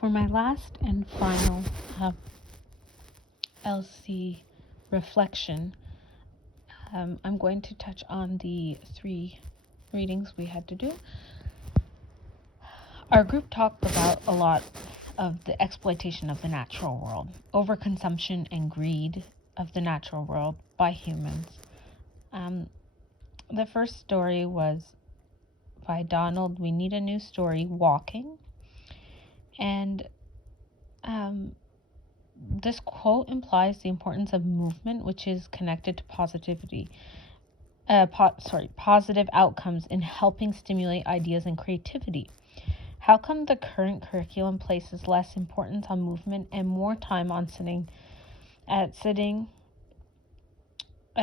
For my last and final LC reflection, I'm going to touch on the 3 readings we had to do. Our group talked about a lot of the exploitation of the natural world, overconsumption and greed of the natural world by humans. The first story was by Donald. We Need a New Story, Walking. And this quote implies the importance of movement, which is connected to positive outcomes in helping stimulate ideas and creativity. How come the current curriculum places less importance on movement and more time on sitting at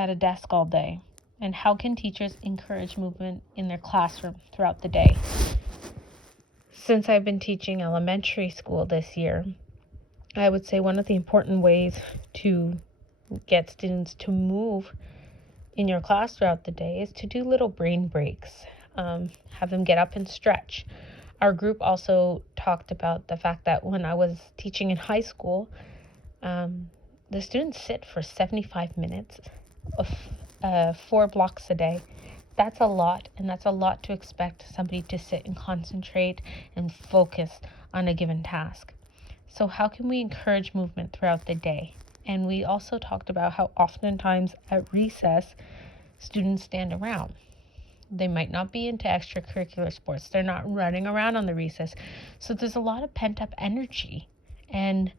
a desk all day? And how can teachers encourage movement in their classroom throughout the day? Since I've been teaching elementary school this year, I would say one of the important ways to get students to move in your class throughout the day is to do little brain breaks. Have them get up and stretch. Our group also talked about the fact that when I was teaching in high school, the students sit for 75 minutes of 4 blocks a day. That's a lot, and that's a lot to expect somebody to sit and concentrate and focus on a given task. So how can we encourage movement throughout the day? And we also talked about how oftentimes at recess, students stand around. They might not be into extracurricular sports. They're not running around on the recess. So there's a lot of pent-up energy. And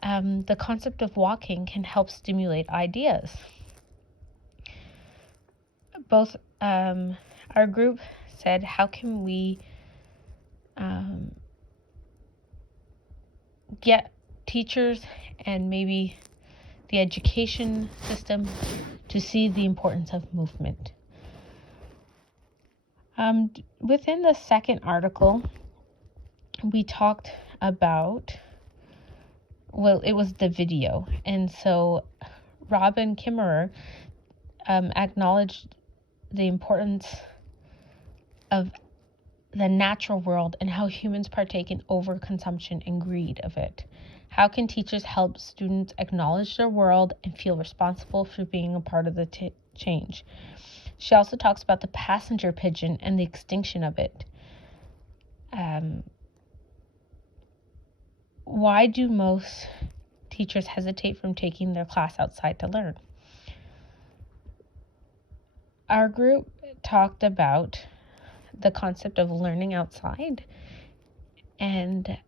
the concept of walking can help stimulate ideas. Both our group said, how can we get teachers and maybe the education system to see the importance of movement? Within the second article, we talked about, it was the video. And so Robin Kimmerer acknowledged the importance of the natural world and how humans partake in overconsumption and greed of it. How can teachers help students acknowledge their world and feel responsible for being a part of the change? She also talks about the passenger pigeon and the extinction of it. Why do most teachers hesitate from taking their class outside to learn? Our group talked about the concept of learning outside and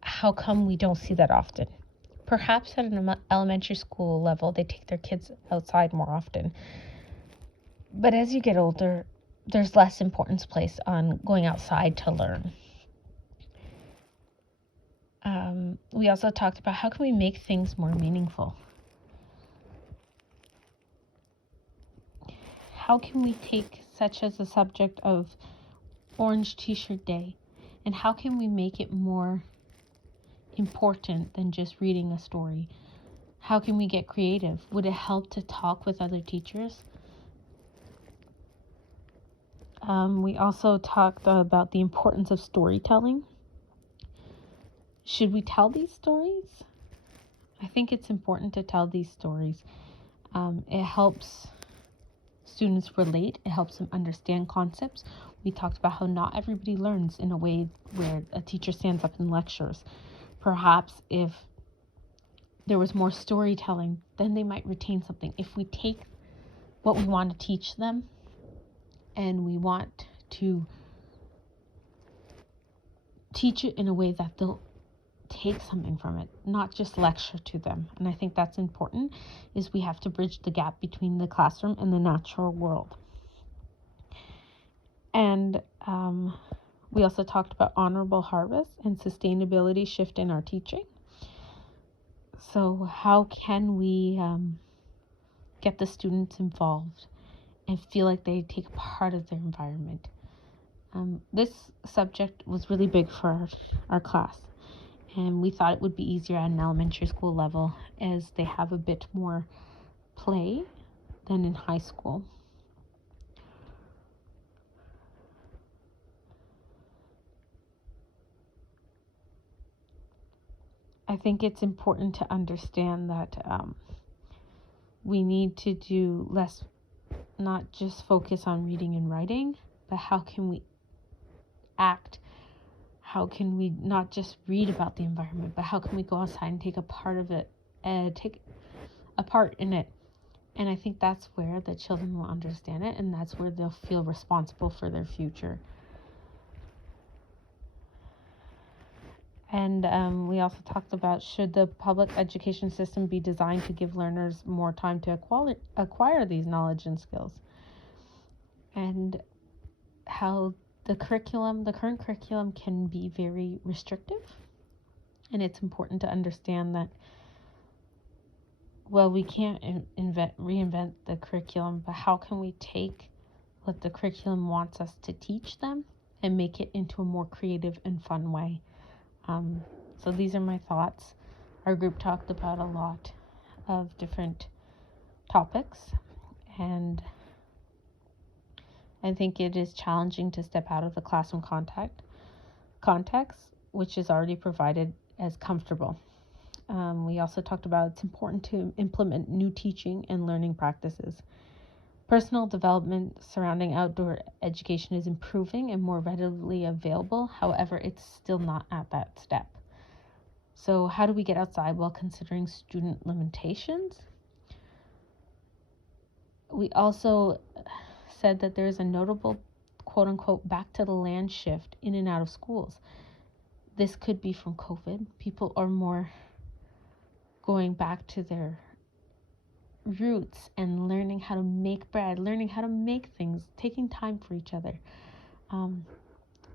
how come we don't see that often. Perhaps at an elementary school level, they take their kids outside more often. But as you get older, there's less importance placed on going outside to learn. We also talked about how can we make things more meaningful. How can we take such as the subject of Orange T-shirt Day, and how can we make it more important than just reading a story? How can we get creative? Would it help to talk with other teachers? We also talked about the importance of storytelling. Should we tell these stories? I think it's important to tell these stories. It helps students relate. It helps them understand concepts. We talked about how not everybody learns in a way where a teacher stands up and lectures. Perhaps if there was more storytelling, then they might retain something. If we take what we want to teach them and we want to teach it in a way that they'll take something from it, not just lecture to them. And I think that's important, is we have to bridge the gap between the classroom and the natural world. And we also talked about honorable harvest and sustainability shift in our teaching. So how can we get the students involved and feel like they take part of their environment? This subject was really big for our class, and we thought it would be easier at an elementary school level as they have a bit more play than in high school. I think it's important to understand that we need to do less, not just focus on reading and writing, but how can we act? How can we not just read about the environment, but how can we go outside and take a part of it, take a part in it? And I think that's where the children will understand it, and that's where they'll feel responsible for their future. And we also talked about, should the public education system be designed to give learners more time to acquire these knowledge and skills? And how the current curriculum can be very restrictive. And it's important to understand that, well, we can't reinvent the curriculum, but how can we take what the curriculum wants us to teach them and make it into a more creative and fun way? So these are my thoughts. Our group talked about a lot of different topics, and I think it is challenging to step out of the classroom context, which is already provided as comfortable. We also talked about it's important to implement new teaching and learning practices. Personal development surrounding outdoor education is improving and more readily available. However, it's still not at that step. So how do we get outside while considering student limitations? We also said that there is a notable quote-unquote back to the land shift in and out of schools. This could be from COVID. People are more going back to their roots and learning how to make bread, learning how to make things, taking time for each other.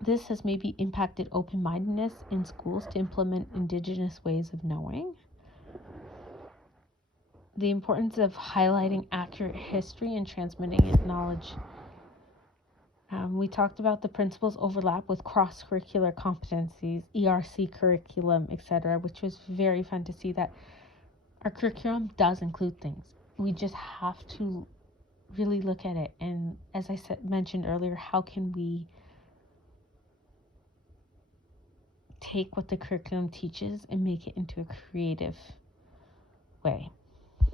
This has maybe impacted open-mindedness in schools to implement Indigenous ways of knowing. The importance of highlighting accurate history and transmitting knowledge. We talked about the principles overlap with cross-curricular competencies, ERC curriculum, etc., which was very fun to see that our curriculum does include things. We just have to really look at it. And as I mentioned earlier, how can we take what the curriculum teaches and make it into a creative way?